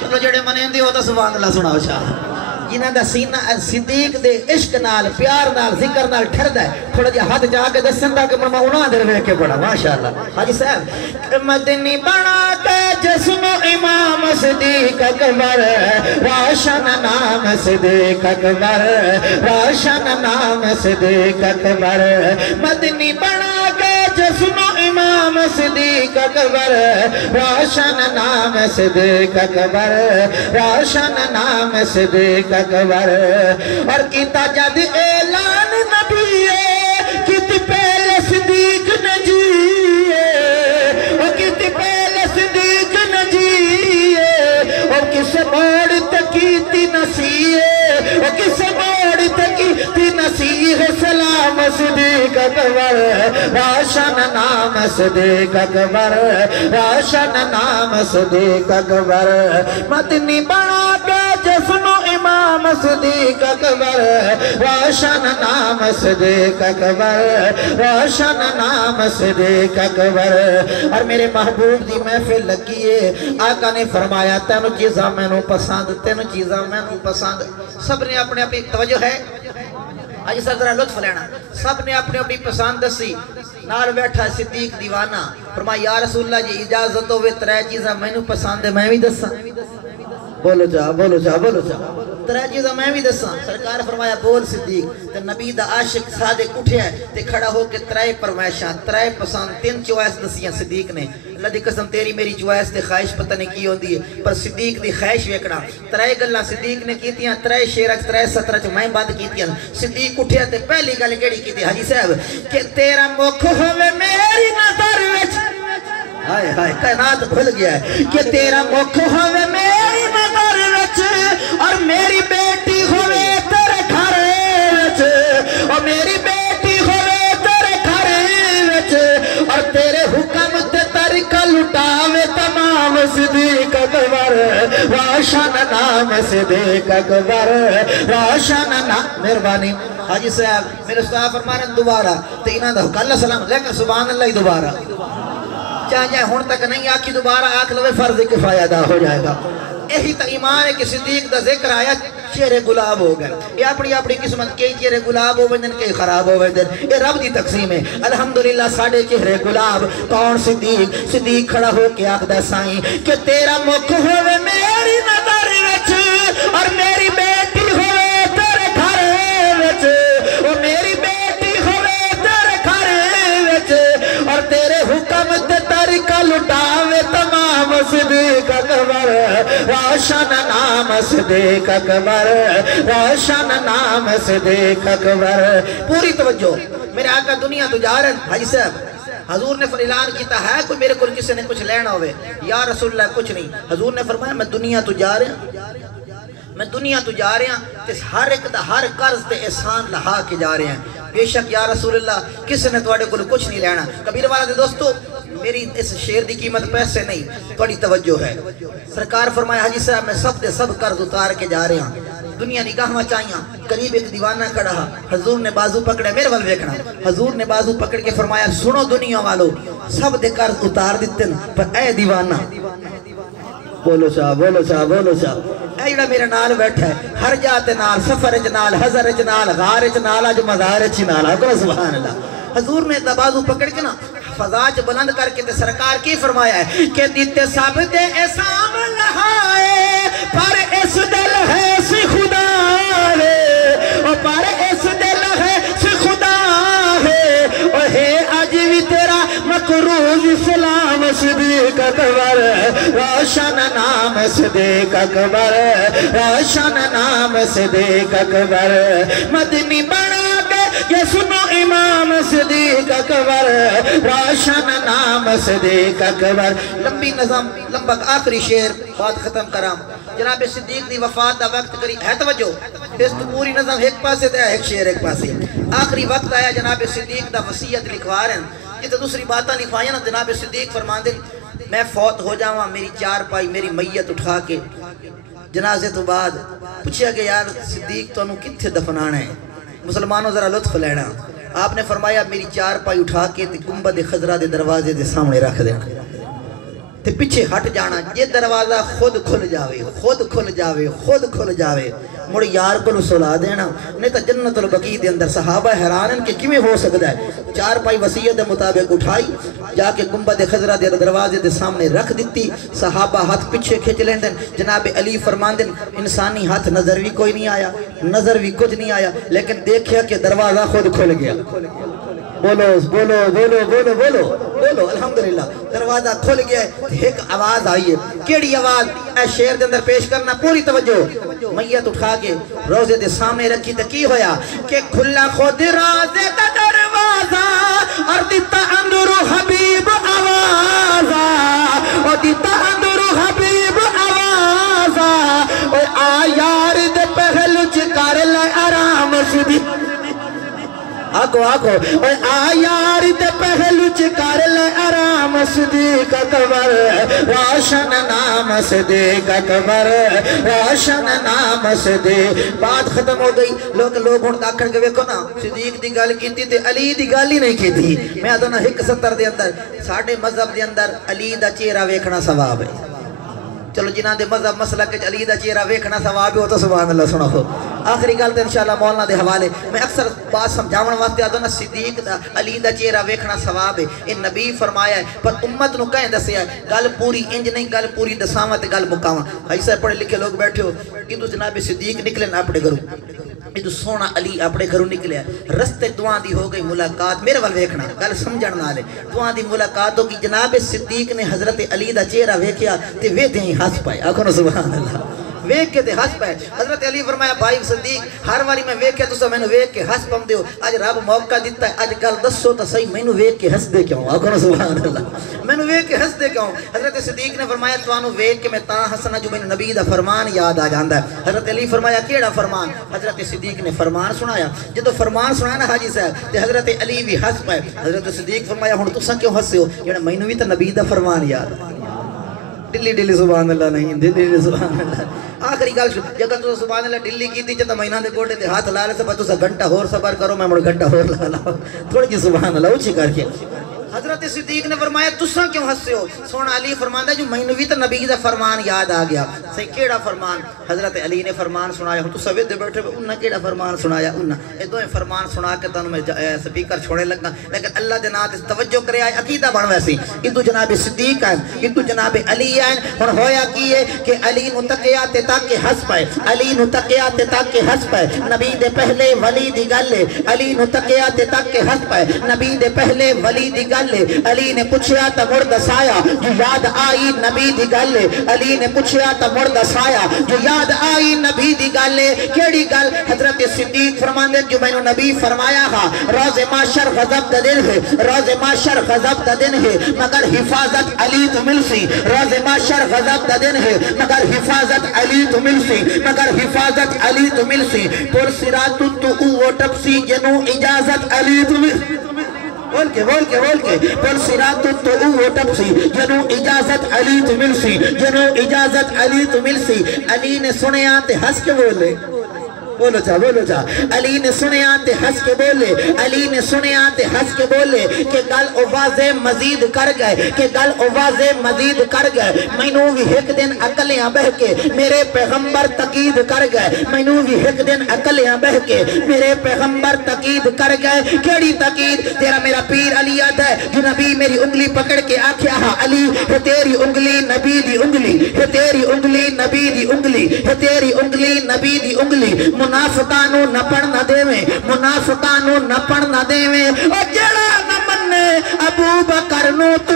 چلو جڑے منیں دی ہو تو سبحان اللہ سناؤ شاہ جنہاں دا سینہ صدیق دے عشق نال پیار نال ذکر نال ٹھردا ہے تھوڑا جہا ہاتھ جا کے دسن دا کہ میں انہاں دے ویکھ کے پڑھا ماشاءاللہ حاجی صاحب مدنی بنا کے جسم امام صدیق اکبر روشن نام صدیق اکبر روشن نام صدیق اکبر مدنی بنا کے جسم امام صدیق اکبر روشن نام صدیق اکبر روشن نام صدیق اکبر اور کیتا جد اعلان نبی کت پہلے صدیق نجیے اور کت پہلے صدیق نجیے اور کس موڑ تکیتی نسیے اور کس موڑ تکیتی نسیے سلام صدیق اکبر روشن نام صدیق اکبر روشن نام صدیق اکبر مدنی بنا کے جسم امام صدیق اکبر روشن نام صدیق اکبر روشن نام صدیق اکبر اور میرے محبوب دی محفل لگیے آقا نے فرمایا تینوں چیزاں میں نو پسند تینوں چیزاں میں نو پسند سب نے اپنے اپنی توجہ ہے آج سر ذرا لطف لینا سب نے اپنے اپنی پسند دسی نال بیٹھا صدیق دیوانہ فرمایا یا رسول اللہ جی اجازت ہوئے ترے چیزاں میں نو پسند ہے میں بھی دساں بولو جا بولو جا بولو جا ترے چیزاں میں بھی دساں سرکار فرمایا بول صدیق تے نبی دا عاشق صادق اٹھیا ہے تے کھڑا ہو کے ترے پرمیشاں ترے پسند تین چوائس دسیاں صدیق نے اللہ دی قسم تیری میری چوائس تے خواہش پتہ نہیں کی ہوندی ہے پر صدیق دی خواہش ویکھنا ترے گلاں صدیق نے کیتیاں ترے شیرک ترے سترہ چ میں بند کیتیاں صدیق اٹھیا تے پہلی گل کیڑی کیتی حاجی صاحب کہ تیرا مکھ ہوے میری نظر وچ ہائے ہائے کائنات بھول گیا ہے کہ تیرا مکھ ہوے میری نظر وچ اور میری بیٹی ہوے تیرے گھر وچ اور میری بیٹی ہوے تیرے گھر وچ اور تیرے حکم تے طریقہ لٹاوے تمام صدیق اکبر روشن نام صدیق اکبر روشن نام مہربانی حاجی صاحب میرے استاد فرمانے دوبارہ تے انہاں دا اللہ سلام لیکن سبحان اللہ ہی دوبارہ چاہے ہون تک نہیں آکھی دوبارہ آکھ لوے فرض کفایہ ادا ہو جائے گا یہی تا ایمان ہے کہ صدیق دا ذکر آیا چہرے گلاب ہو گئے یہ اپنی اپنی قسمت کئی چہرے گلاب ہو ویندن کئی خراب ہو ویندن یہ رب دی تقسیم ہے الحمدللہ ساڑھے چہرے گلاب کون صدیق صدیق کھڑا ہو کے آکھ دا سائیں کہ تیرا مکھ ہوئے میری نظر وچ اور میری بیٹی ہوئے تیرے گھر وچ اور میری بیٹی ہوئے تیرے گھر وچ اور تیرے حکم تے طریقہ لٹاوے تمام صدیق اکبر روشن نام صدیق اکبر روشن نام صدیق اکبر پوری توجہ میرے آقا دنیا تو جا رہے ہیں حاجی صاحب حضور نے اعلان کیتا ہے کوئی میرے کو کسی نے کچھ لینا ہوئے یا رسول اللہ کچھ نہیں حضور نے فرمایا میں دنیا تو جا رہے ہیں میں دنیا تو جا رہے ہیں ہر ایک دا ہر قرض تے احسان لہا کے جا رہے ہیں بے شک یا رسول اللہ کسی نے تواڈے کو کچھ نہیں لینا کبیر والا دے دوستو میری اس شعر دی قیمت پیسے نہیں تھوڑی توجہ ہے سرکار فرمایا حاجی صاحب میں سب دے سب قرض اتار کے جا رہے ہیں دنیا نگاہ میں چاہیاں قریب ایک دیوانہ کڑا حضور نے بازو پکڑے میرے وال ویکھنا حضور نے بازو پکڑ کے فرمایا سنو دنیا والو سب دے قرض اتار دیتے پر اے دیوانہ بولو شاہ بولو شاہ بولو شاہ اے جڑا میرے نال بیٹھا ہے ہر جاتے نال سفر جنال حضر جنال غار جنال اج مزار جنال اکبر سبحان اللہ حضور نے بازو پکڑ کے نا فضاج بلند کر کے سرکار کی فرمایا ہے کہ دیتے سب دے احسان لہائے پر اس دل ہے سی خدا ہے اور پر اس دل ہے سی خدا ہے اور ہے آج بھی تیرا مقروض سلام صدیق اکبر روشن نام صدیق اکبر روشن نام صدیق اکبر مدنی بنا یہ سنو امام صدیق اکبر روشن نام صدیق اکبر لمبی نظم لمبا آخری شعر بات ختم کرام جناب صدیق دی وفات دا وقت قریب ہے توجہ اس تو پوری نظم ایک پاسے دیا ایک شعر ایک پاسے آخری وقت آیا جناب صدیق دا وصیت لکھوا رہے ہیں یہ تو دوسری باتاں لکھوایا نا جناب صدیق فرمان دے میں فوت ہو جاؤں میری چار پائی میری میت اٹھا کے جنازے تو بعد پوچھا کہ یار صدیق تو انہوں کتھے دفنانا ہے مسلمانوں ذرا لطف لینا آپ نے فرمایا میری چار پائی اٹھا کے گنبد خضرہ دے دروازے دے سامنے رکھ دینا تے پیچھے ہٹ جانا یہ دروازہ خود کھل جاوے خود کھل جاوے خود کھل جاوے مڑ یار کو سلا دینا نہیں تو جنت البقیع دے اندر صحابہ حیران کہ کیویں ہو سکتا ہے چار پائی وصیت دے مطابق اٹھائی جا کے گنبد خضرا دے دروازے دے سامنے رکھ دیتی صحابہ ہاتھ پیچھے کھچ لیندن جناب علی فرماندن انسانی ہاتھ نظر بھی کوئی نہیں آیا نظر بھی کچھ نہیں آیا لیکن دیکھیا کہ دروازہ خود کھل گیا بولو بولو بولو بولو بولو بولو الحمدللہ دروازہ کھل گیا ہے ایک آواز آئی ہے کیڑی آواز اے شعر دے اندر پیش کرنا پوری توجہ میت اٹھا کے روزے دے سامنے رکھی تو کی ہویا کہ کھلا خود روزے دا دروازہ اور دیتا اندر حبیب آوازہ اور دیتا اندر حبیب آوازہ اور آ یار دے پہلو چکار لے آرام سدی آگو آگو آ یار دے پہلو چکار لے آرام صدیق اکبر روشن نام صدیق اکبر روشن نام صدیق بات ختم ہو گئی لوگ ہون آکھن کے ویکھو نا صدیق دی گل کیتی تے علی دی گل ہی نہیں کیتی میں آدھا نا 170 دے اندر ساڑھے مذہب دے اندر علی دا چہرہ ویکھنا ثواب ہے چلو جنہ دے مذہب مسئلہ کہ علی دا چہرہ ویکھنا ثواب ہو تو سبحان اللہ سنو ہو آخری گل تے انشاءاللہ مولانا دے حوالے میں اکثر بات سمجھاون واسطے آدھو نا صدیق دا علی دا چہرہ ویکھنا ثواب ہے یہ نبی فرمایا ہے پر امت نو کہیں دسیا ہے گل پوری انج نہیں گل پوری دساواں تے گل مکاواں ایسا پڑھے لکھے لوگ بیٹھے ہو کہ تو جناب صدیق نکلے نا اپنے گھروں یہ تو سونا علی اپنے گھروں نکلے رستے دعا دی ہو گئی ملاقات میرے وال ویکھنا گل سمجھن نالے دعا دی ملاقات ہو گئی جناب صدیق نے حضرت علی دا چہرہ ویکھیا تے ویکھدے ہی ہنس پائے آکھو نا سبحان اللہ ویکھ کے تے ہنس پائے حضرت علی فرمایا بھائی صدیق ہر واری میں ویکھ کے تسا مینوں ویکھ کے ہنس پم دیو اج رب موقع دیتا ہے اج گل دسو تے صحیح مینوں ویکھ کے ہنس دے کیوں آکھو نا سبحان اللہ مینوں ویکھ کے ہنس دے کیوں حضرت صدیق نے فرمایا تانوں ویکھ کے میں تاں ہنسنا جو مینوں نبی دا فرمان یاد آ جاندا ہے حضرت علی فرمایا کیڑا فرمان حضرت صدیق نے فرمان سنایا جدو فرمان سنایا نا حاجی صاحب تے حضرت علی بھی ہنس پائے حضرت صدیق فرمایا ہن تساں کیوں ہنسے ہو جڑا مینوں بھی تے نبی دا فرمان یاد ڈلی ڈلی سبحان اللہ نہیں ڈلی سبحان اللہ آخری گل جگہ تو سبحان اللہ ڈلی کی تھی جتا مہینہ دے گوٹے دے ہاتھ لالے سے تو سا گھنٹہ ہور صبر کرو میں مڑ گھنٹہ ہور لالا تھوڑی جی سبحان اللہ اچھی کر کے حضرت صدیق نے فرمایا تساں کیوں ہنسے ہو سونا علی فرماندا جو مینوں وی تے نبی دا فرمان یاد آ گیا صحیح کیڑا فرمان حضرت علی نے فرمان سنایا ہوں تساں ویدے بیٹھے انہاں کیڑا فرمان سنایا انہاں اے دوئے فرمان سنا کے تانوں میں سپیکر چھوڑے لگا لیکن اللہ دے نام تے توجہ کرے آئے عقیدہ بن ویسی ادو جناب صدیق ہیں ادو جناب علی ہیں ہن ہویا کی ہے کہ علی نو تکیا تے تاکہ ہنس پائے علی نو تکیا تے تاکہ ہنس پائے نبی دے پہلے ولی دی گل ہے علی نو تکیا تے تاکہ ہنس پائے نبی دے پہلے ولی دی گل علی نے پوچھیا تا مڑ دسایا جو یاد آئی نبی دی گل علی نے پوچھیا تا مڑ دسایا جو یاد آئی نبی دی گل کیڑی گل حضرت صدیق فرماندے جو میں نے نبی فرمایا ہا روز معاشر غضب دا دن ہے روز معاشر غضب دا دن ہے مگر حفاظت علی تو مل سی روز معاشر غضب دا دن ہے مگر حفاظت علی تو مل سی مگر حفاظت علی تو مل سی پر صراط تو او ٹپسی جنو اجازت علی تو مل بول کے پر صراط تو او ٹپسی جنو اجازت علی تو مل سی جنو اجازت علی تو مل سی علی نے سنے آتے ہنس کے بولے بولو چا علی نے سنے آتے ہنس کے بولے علی نے سنے آتے ہنس کے بولے کہ گل اوازے مزید کر گئے کہ گل اوازے مزید کر گئے مینوں بھی ایک دن عقلیاں بہ کے میرے پیغمبر تقید کر گئے مینوں بھی ایک دن عقلیاں بہ کے میرے پیغمبر تقید کر گئے کیڑی تقید تیرا میرا پیر علی آتا ہے جو نبی میری انگلی پکڑ کے آکھیا ہاں علی ہے تیری انگلی نبی دی انگلی ہے تیری انگلی نبی دی انگلی ہے تیری انگلی نبی دی انگلی منافقانو نہ پڑھنا دے میں منافقانو نہ پڑھنا دے میں اور جڑا نہ مننے ابو بکر نو تو